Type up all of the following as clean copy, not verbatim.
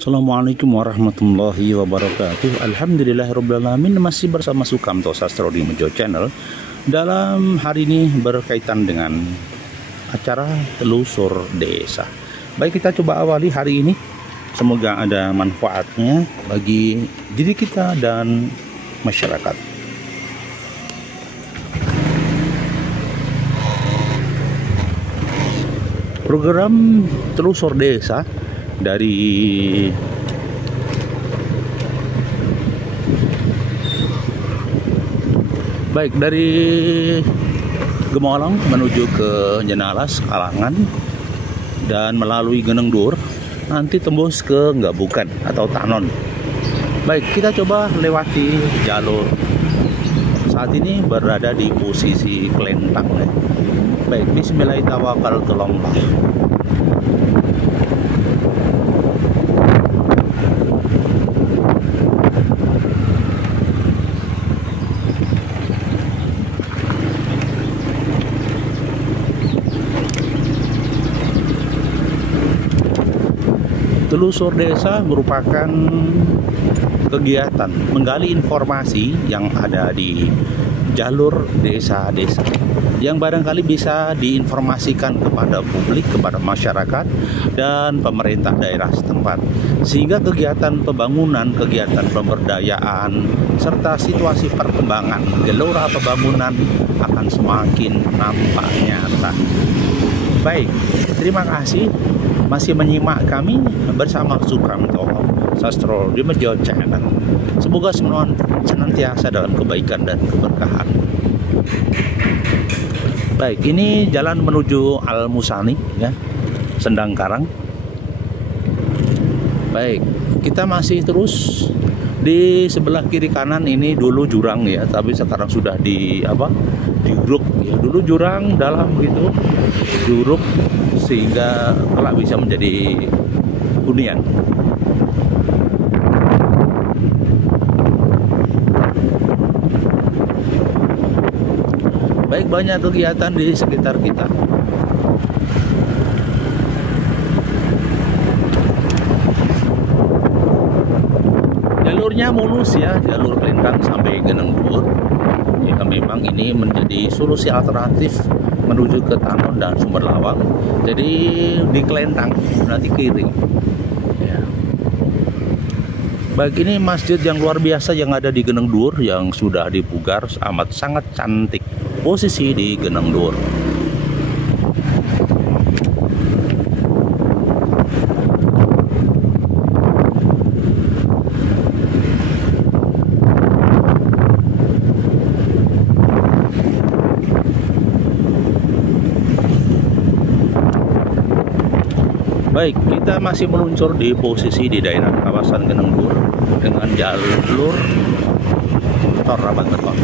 Assalamualaikum warahmatullahi wabarakatuh. Alhamdulillahirabbil alamin. Masih bersama Sukamto Sastro di Mejo Channel. Dalam hari ini berkaitan dengan acara telusur desa. Baik, kita coba awali hari ini. Semoga ada manfaatnya bagi diri kita dan masyarakat. Program telusur desa dari Gemolong menuju ke Jenalas, Kalangan, dan melalui Geneng Dur, nanti tembus ke Gabukan atau Tanon. Baik, kita coba lewati jalur. Saat ini berada di posisi Kelentang. Baik, bismillahirrahmanirrahim. Telusur desa merupakan kegiatan menggali informasi yang ada di jalur desa-desa yang barangkali bisa diinformasikan kepada publik, kepada masyarakat dan pemerintah daerah setempat, sehingga kegiatan pembangunan, kegiatan pemberdayaan serta situasi perkembangan gelora pembangunan akan semakin nampak nyata. Baik, terima kasih masih menyimak kami bersama Sukamto Sastro di Mejo Channel. Semoga semua senantiasa dalam kebaikan dan keberkahan. Baik, ini jalan menuju Al Musani, ya, Sendang Karang. Baik, kita masih terus di sebelah kiri kanan. Ini dulu jurang, ya, tapi sekarang sudah diuruk, ya. Dulu jurang dalam gitu, diuruk sehingga kelak bisa menjadi hunian. Baik, banyak kegiatan di sekitar kita. Jalurnya mulus, ya, jalur Kelentang sampai Geneng Dur. Ya, memang ini menjadi solusi alternatif menuju ke Tanon dan Sumber Lawang. Jadi di Kelentang nanti kiri, ya. Baik, ini masjid yang luar biasa yang ada di Geneng Dur yang sudah dipugar amat sangat cantik. Posisi di Geneng Dur. Baik, kita masih meluncur di posisi di daerah kawasan Geneng Dur dengan jalur Tor Rabang Beton.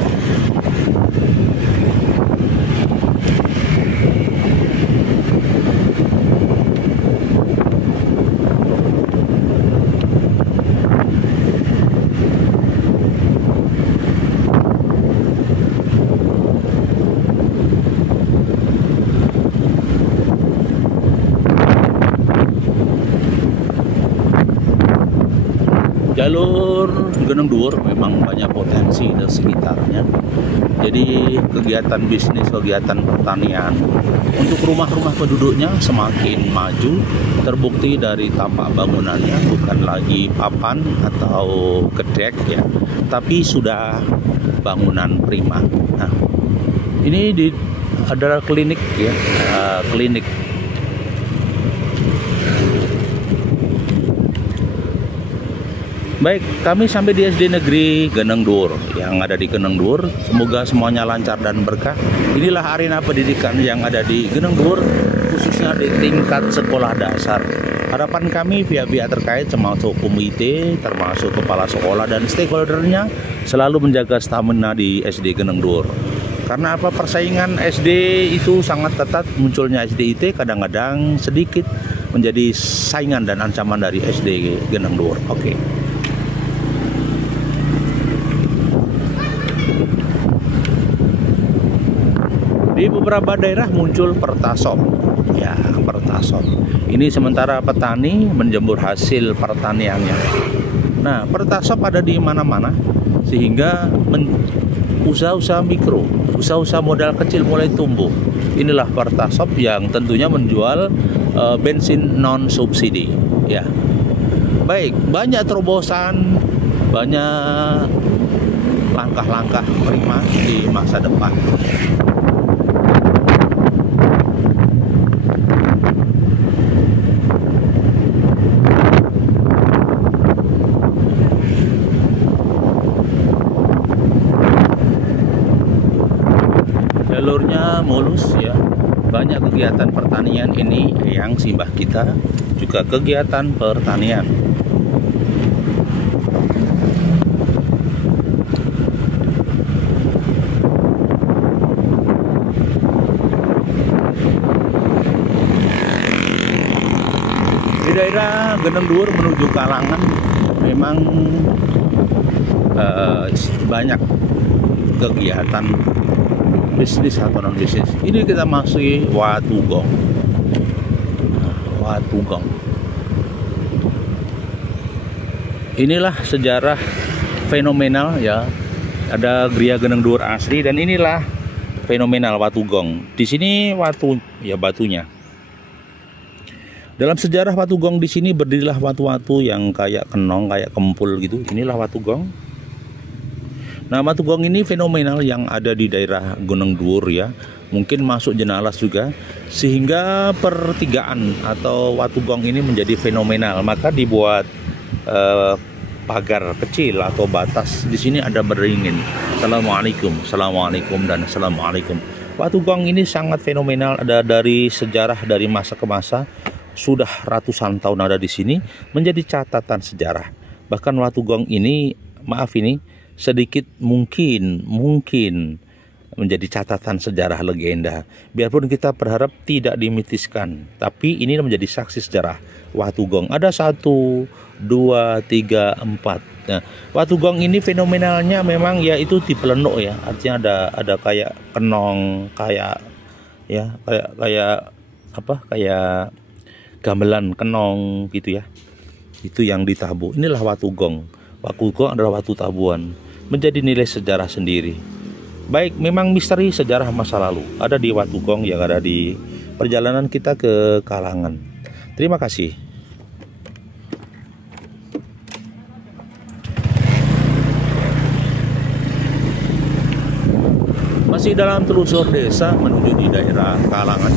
Jalur Geneng Dur memang banyak potensi di sekitarnya. Jadi kegiatan bisnis, kegiatan pertanian untuk rumah-rumah penduduknya semakin maju. Terbukti dari tampak bangunannya bukan lagi papan atau gedek, ya, tapi sudah bangunan prima. Nah, ini adalah klinik, ya, klinik. Baik, kami sampai di SD Negeri Geneng Dur yang ada di Geneng Dur. Semoga semuanya lancar dan berkah. Inilah arena pendidikan yang ada di Geneng Dur, khususnya di tingkat sekolah dasar. Harapan kami pihak-pihak terkait termasuk komite, termasuk kepala sekolah dan stakeholdernya selalu menjaga stamina di SD Geneng Dur. Karena apa, persaingan SD itu sangat ketat, munculnya SDIT kadang-kadang sedikit menjadi saingan dan ancaman dari SD Geneng Dur. Oke. Di beberapa daerah muncul pertasop. Ya, pertasop. Ini sementara petani menjemur hasil pertaniannya. Nah, pertasop ada di mana-mana sehingga usaha-usaha mikro, usaha-usaha modal kecil mulai tumbuh. Inilah pertasop yang tentunya menjual bensin non subsidi. Ya, baik, banyak terobosan, banyak langkah-langkah prima di masa depan. Jalurnya mulus ya, banyak kegiatan pertanian ini yang simbah kita, juga kegiatan pertanian. Di daerah Geneng Dhuwur menuju Kalangan memang banyak kegiatan bisnis atau non bisnis. Ini kita masuki Watugong. Watugong. Inilah sejarah fenomenal ya. Ada Gria Geneng Dhuwur asli dan inilah fenomenal Watugong. Di sini watu ya batunya. Dalam sejarah Watugong di sini berdirilah watu-watu yang kayak kenong, kayak kempul gitu. Inilah Watugong. Nah, Watugong ini fenomenal yang ada di daerah Geneng Dhuwur ya. Mungkin masuk Jenalas juga, sehingga pertigaan atau Watugong ini menjadi fenomenal. Maka dibuat pagar kecil atau batas. Di sini ada beringin. Assalamualaikum, assalamualaikum dan assalamualaikum. Watugong ini sangat fenomenal. Ada dari sejarah dari masa ke masa. Sudah ratusan tahun ada di sini, menjadi catatan sejarah. Bahkan Watugong ini, maaf ini, sedikit mungkin menjadi catatan sejarah legenda. Biarpun kita berharap tidak dimitiskan, tapi ini menjadi saksi sejarah Watugong. Ada 1, 2, 3, 4. Nah, Watugong ini fenomenalnya memang ya itu tipe lenuk ya. Artinya ada kayak kenong, kayak ya kayak gamelan kenong gitu ya. Itu yang ditabuh. Inilah Watugong. Watugong adalah watu tabuhan, menjadi nilai sejarah sendiri. Baik, memang misteri sejarah masa lalu ada di Watugong yang ada di perjalanan kita ke Kalangan. Terima kasih. Masih dalam telusur desa menuju di daerah Kalangan.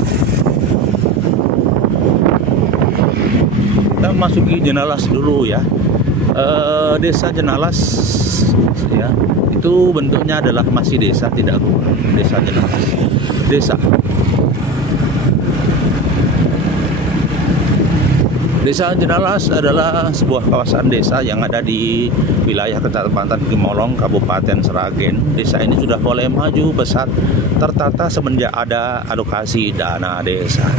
Kita masuki Jenalas dulu ya. Desa Jenalas ya, itu bentuknya adalah masih desa, tidak gubernur. Desa Jenalas, Desa Jenalas adalah sebuah kawasan desa yang ada di wilayah Kecamatan Gemolong, Kabupaten Sragen. Desa ini sudah mulai maju besar, tertata semenjak ada alokasi dana desa.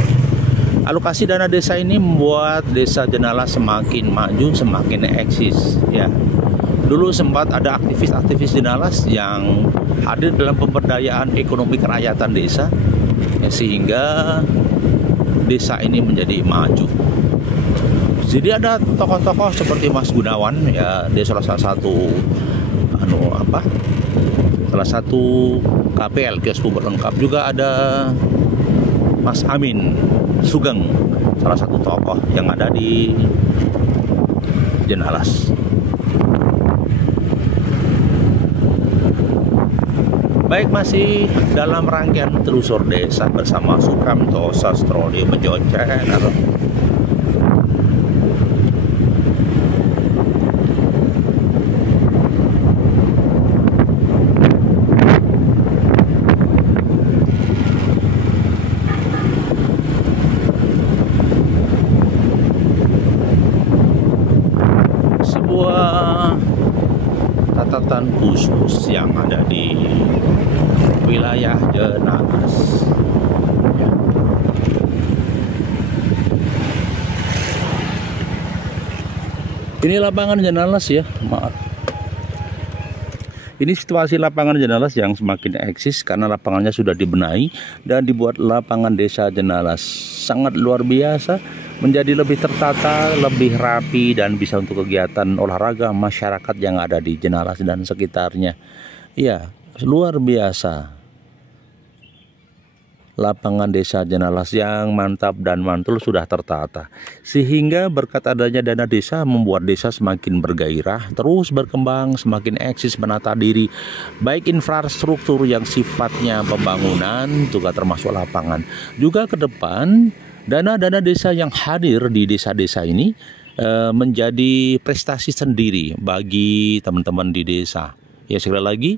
Alokasi dana desa ini membuat desa Jenalas semakin maju, semakin eksis ya. Dulu sempat ada aktivis-aktivis Jenalas yang hadir dalam pemberdayaan ekonomi kerakyatan desa ya, sehingga desa ini menjadi maju. Jadi ada tokoh-tokoh seperti Mas Gunawan ya, dia salah satu salah satu KPL, kios puber lengkap. Juga ada Mas Amin Sugeng, salah satu tokoh yang ada di Jenalas. Baik, masih dalam rangkaian telusur desa bersama Sukamto Sastro di Bejo Channel. Catatan khusus yang ada di wilayah Jenalas. Ini lapangan Jenalas ya, maaf. Ini situasi lapangan Jenalas yang semakin eksis karena lapangannya sudah dibenahi dan dibuat lapangan desa Jenalas. Sangat luar biasa, menjadi lebih tertata, lebih rapi dan bisa untuk kegiatan olahraga masyarakat yang ada di Jenalas dan sekitarnya. Iya, luar biasa. Lapangan desa Jenalas yang mantap dan mantul sudah tertata, sehingga berkat adanya dana desa membuat desa semakin bergairah, terus berkembang, semakin eksis menata diri, baik infrastruktur yang sifatnya pembangunan juga termasuk lapangan. Juga ke depan dana-dana desa yang hadir di desa-desa ini menjadi prestasi sendiri bagi teman-teman di desa. Ya, sekali lagi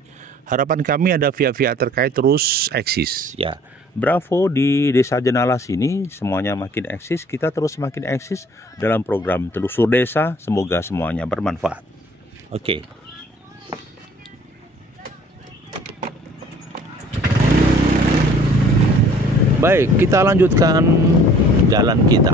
harapan kami ada pihak-pihak terkait terus eksis ya. Bravo, di desa Jenalas ini semuanya makin eksis, kita terus makin eksis dalam program Telusur Desa. Semoga semuanya bermanfaat. Oke. Baik, kita lanjutkan jalan kita.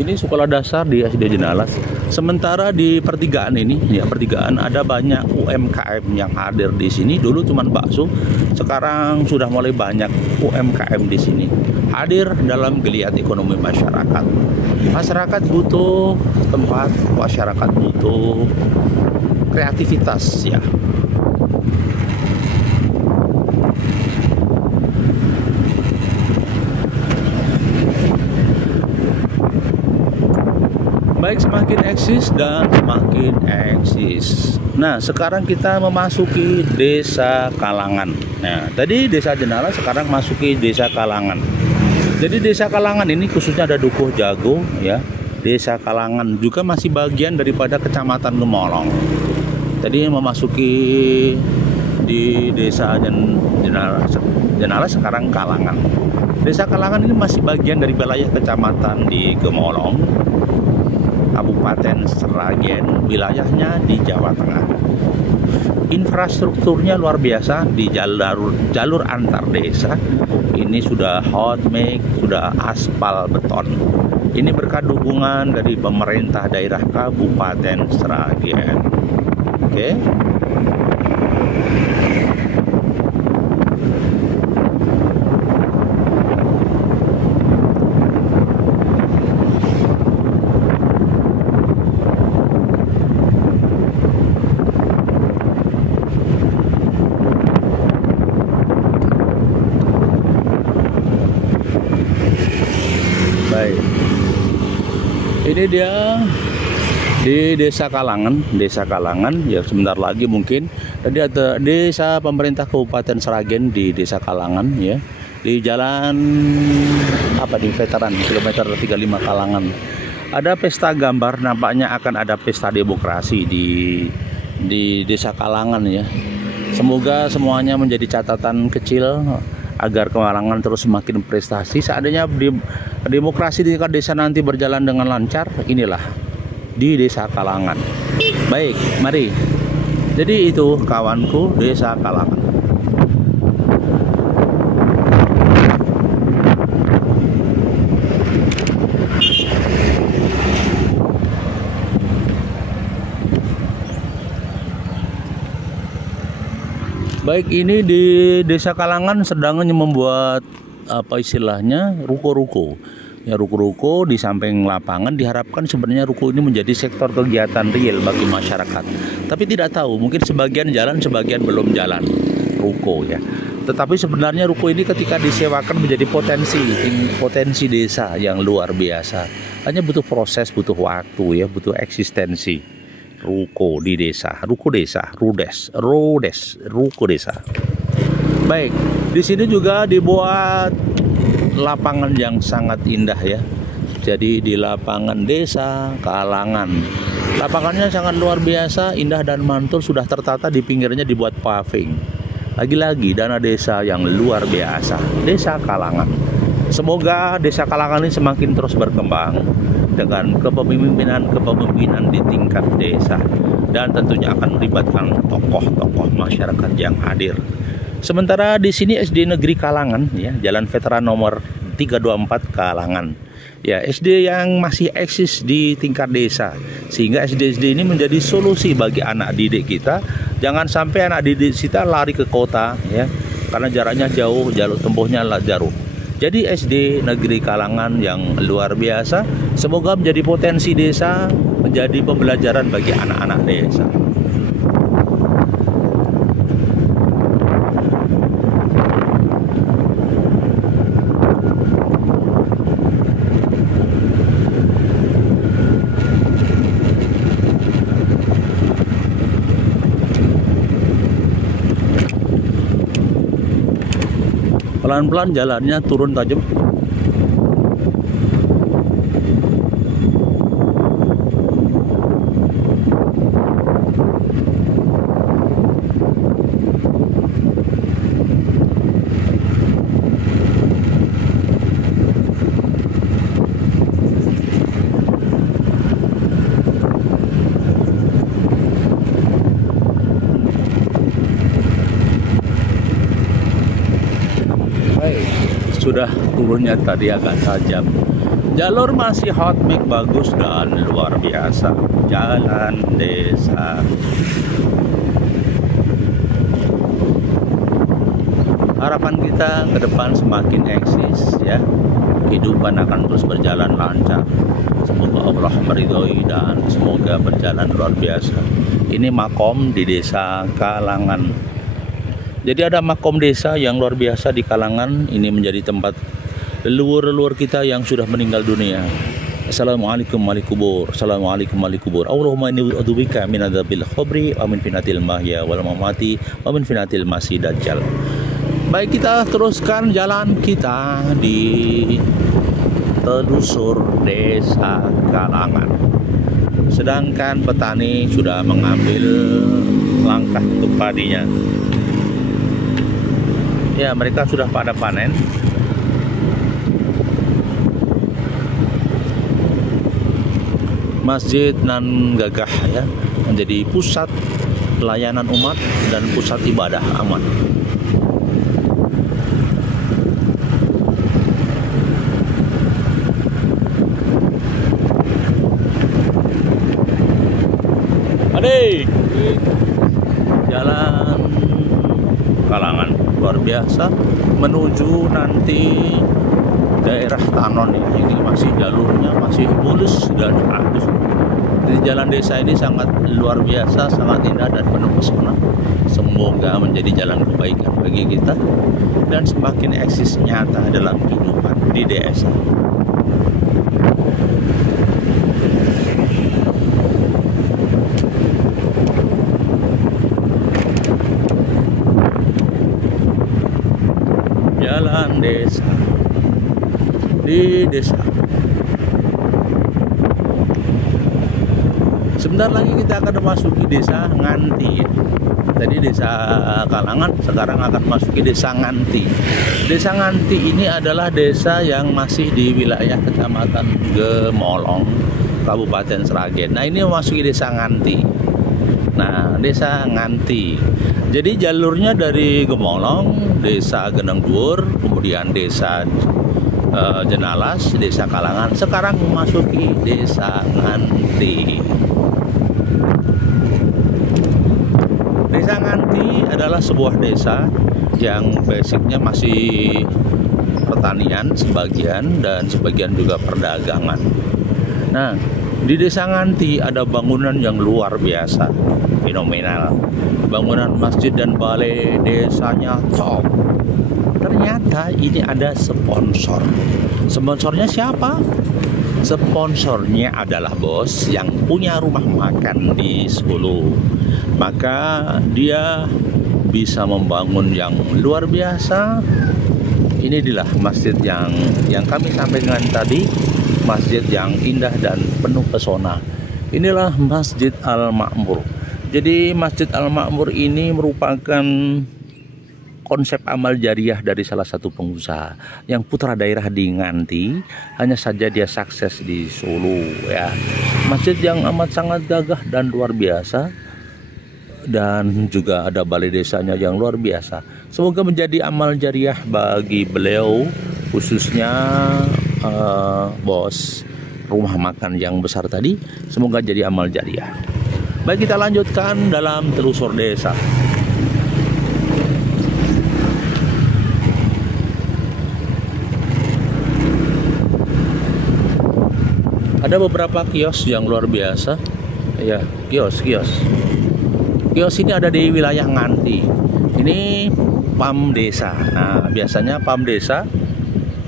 Ini sekolah dasar di SD Jenalas. Sementara di pertigaan ini, ya pertigaan ada banyak UMKM yang hadir di sini. Dulu cuma bakso, sekarang sudah mulai banyak UMKM di sini hadir dalam geliat ekonomi masyarakat. Masyarakat butuh tempat, masyarakat butuh kreativitas ya. Baik, semakin eksis dan semakin eksis. Nah, sekarang kita memasuki Desa Kalangan. Nah, tadi Desa Jenalas, sekarang masuki Desa Kalangan. Jadi Desa Kalangan ini khususnya ada Dukuh Jago ya. Desa Kalangan juga masih bagian daripada Kecamatan Gemolong. Tadi memasuki di Desa Jenalas, sekarang Kalangan. Desa Kalangan ini masih bagian dari wilayah Kecamatan di Gemolong, Kabupaten Sragen, wilayahnya di Jawa Tengah. Infrastrukturnya luar biasa di jalur antar desa. Ini sudah hot mix, sudah aspal beton. Ini berkat dukungan dari pemerintah daerah Kabupaten Sragen. Oke. Baik, ini dia di Desa Kalangan ya, sebentar lagi mungkin. Tadi ada desa pemerintah Kabupaten Sragen di Desa Kalangan ya, di jalan di veteran kilometer 35 Kalangan. Ada pesta gambar, nampaknya akan ada pesta demokrasi di Desa Kalangan ya. Semoga semuanya menjadi catatan kecil agar Kalangan terus semakin prestasi. Seandainya demokrasi di tingkat desa nanti berjalan dengan lancar, inilah di Desa Kalangan. Baik, mari. Jadi itu kawanku, Desa Kalangan. Baik, ini di Desa Kalangan sedang membuat ruko-ruko. Ya, ruko-ruko di samping lapangan. Diharapkan sebenarnya ruko ini menjadi sektor kegiatan real bagi masyarakat. Tapi tidak tahu, mungkin sebagian jalan, sebagian belum jalan ruko ya. Tetapi sebenarnya ruko ini ketika disewakan menjadi potensi desa yang luar biasa. Hanya butuh proses, butuh waktu ya, butuh eksistensi. Ruko di desa, ruko desa, ruko desa. Baik, di sini juga dibuat lapangan yang sangat indah ya. Jadi di lapangan Desa Kalangan, lapangannya sangat luar biasa, indah dan mantul, sudah tertata, di pinggirnya dibuat paving. Lagi-lagi dana desa yang luar biasa, Desa Kalangan. Semoga Desa Kalangan ini semakin terus berkembang dengan kepemimpinan di tingkat desa, dan tentunya akan melibatkan tokoh-tokoh masyarakat yang hadir. Sementara di sini SD Negeri Kalangan ya, Jalan Veteran nomor 324 Kalangan. Ya, SD yang masih eksis di tingkat desa, sehingga SD-SD ini menjadi solusi bagi anak didik kita. Jangan sampai anak didik kita lari ke kota, ya, karena jaraknya jauh, jalur tempuhnya jauh. Jadi SD Negeri Kalangan yang luar biasa, semoga menjadi potensi desa, menjadi pembelajaran bagi anak-anak desa. Pelan-pelan jalannya turun tajam. Sudah turunnya tadi agak tajam. Jalur masih hot mix bagus dan luar biasa. Jalan desa. Harapan kita ke depan semakin eksis, ya. Kehidupan akan terus berjalan lancar. Semoga Allah meridhoi dan semoga berjalan luar biasa. Ini makom di desa Kalangan. Jadi ada makom desa yang luar biasa di Kalangan. Ini menjadi tempat leluhur-leluhur kita yang sudah meninggal dunia. Assalamualaikum warahmatullahi wabarakatuh. Assalamualaikum warahmatullahi wabarakatuh. Allahumma inni a'udzubika min adzabil qabri wa min fitnatil mahya wal mamati wa min fitnatil masih dajjal. Baik, kita teruskan jalan kita di telusur desa Kalangan. Sedangkan petani sudah mengambil langkah untuk padinya. Ya, mereka sudah pada panen. Masjid Nan Gagah, ya, menjadi pusat pelayanan umat dan pusat ibadah aman. Adik, jalan Kalangan luar biasa menuju nanti daerah Tanon, ya. Ini masih jalurnya masih mulus dan halus. Jadi jalan desa ini sangat luar biasa, sangat indah dan penuh pesona. Semoga menjadi jalan kebaikan bagi kita dan semakin eksis nyata dalam kehidupan di desa. Jalan desa di desa. Sebentar lagi kita akan memasuki desa Nganti. Tadi desa Kalangan, sekarang akan memasuki desa Nganti. Desa Nganti ini adalah desa yang masih di wilayah Kecamatan Gemolong, Kabupaten Sragen. Nah, ini memasuki desa Nganti. Nah, desa Nganti. Jadi jalurnya dari Gemolong, desa Geneng Dhuwur, kemudian desa Jenalas, desa Kalangan. Sekarang memasuki desa Nganti. Desa Nganti adalah sebuah desa yang basicnya masih pertanian sebagian dan sebagian juga perdagangan. Nah, di desa Nganti ada bangunan yang luar biasa, fenomenal. Bangunan masjid dan balai desanya top. Ternyata ini ada sponsor. Sponsornya siapa? Sponsornya adalah bos yang punya rumah makan di Solo. Maka dia bisa membangun yang luar biasa. Ini adalah masjid yang kami sampaikan tadi, masjid yang indah dan penuh pesona. Inilah Masjid Al-Makmur. Jadi Masjid Al-Makmur ini merupakan konsep amal jariah dari salah satu pengusaha yang putra daerah di Nganti, hanya saja dia sukses di Solo, ya. Masjid yang amat sangat gagah dan luar biasa, dan juga ada balai desanya yang luar biasa. Semoga menjadi amal jariah bagi beliau khususnya bos rumah makan yang besar tadi. Semoga jadi amal jariah. Baik, kita lanjutkan dalam telusur desa. Ada beberapa kios yang luar biasa. Ya, kios ini ada di wilayah Nganti. Ini PAM desa. Nah, biasanya PAM desa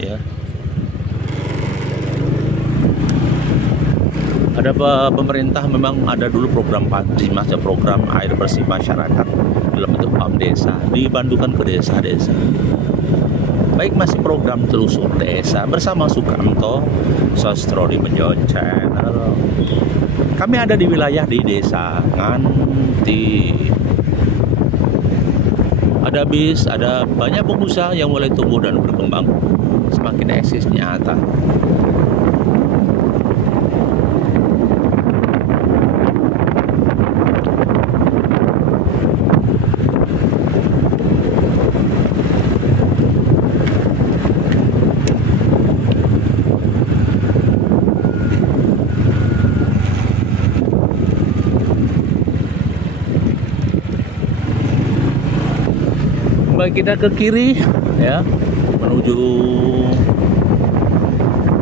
ya, ada pemerintah memang ada dulu program PADRIMAS, program air bersih masyarakat dalam bentuk PAM desa, dibantukan ke desa-desa. Baik, masih program telusur desa bersama Sukanto Sastro di Menjon Channel. Kami ada di wilayah di desa Nganti. Ada bis, ada banyak pengusaha yang mulai tumbuh dan berkembang, semakin eksis nyata. Baik, kita ke kiri ya, menuju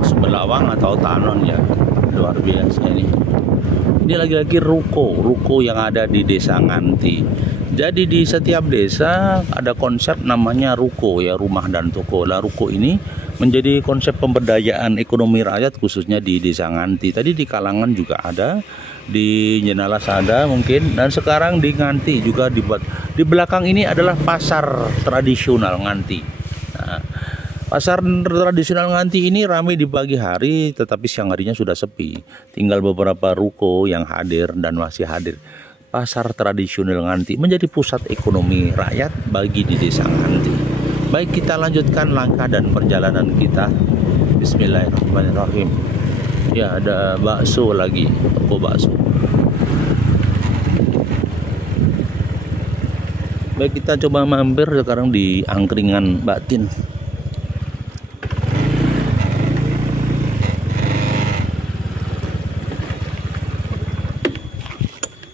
Sumberlawang atau Tanon ya. Luar biasa ini. Ini lagi-lagi ruko yang ada di desa Nganti. Jadi di setiap desa ada konsep namanya ruko ya, rumah dan toko. Lah, ruko ini menjadi konsep pemberdayaan ekonomi rakyat khususnya di desa Nganti. Tadi di Kalangan juga ada, di Jenalas ada mungkin, dan sekarang di Nganti juga dibuat. Di belakang ini adalah pasar tradisional Nganti. Nah, pasar tradisional Nganti ini ramai di pagi hari, tetapi siang harinya sudah sepi. Tinggal beberapa ruko yang hadir dan masih hadir. Pasar tradisional Nganti menjadi pusat ekonomi rakyat bagi di desa Nganti. Baik, kita lanjutkan langkah dan perjalanan kita. Bismillahirrahmanirrahim. Ya, ada bakso lagi, toko bakso. Baik, kita coba mampir sekarang di Angkringan Batin.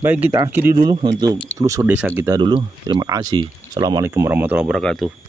Baik, kita akhiri dulu untuk telusur desa kita dulu. Terima kasih. Assalamualaikum warahmatullahi wabarakatuh.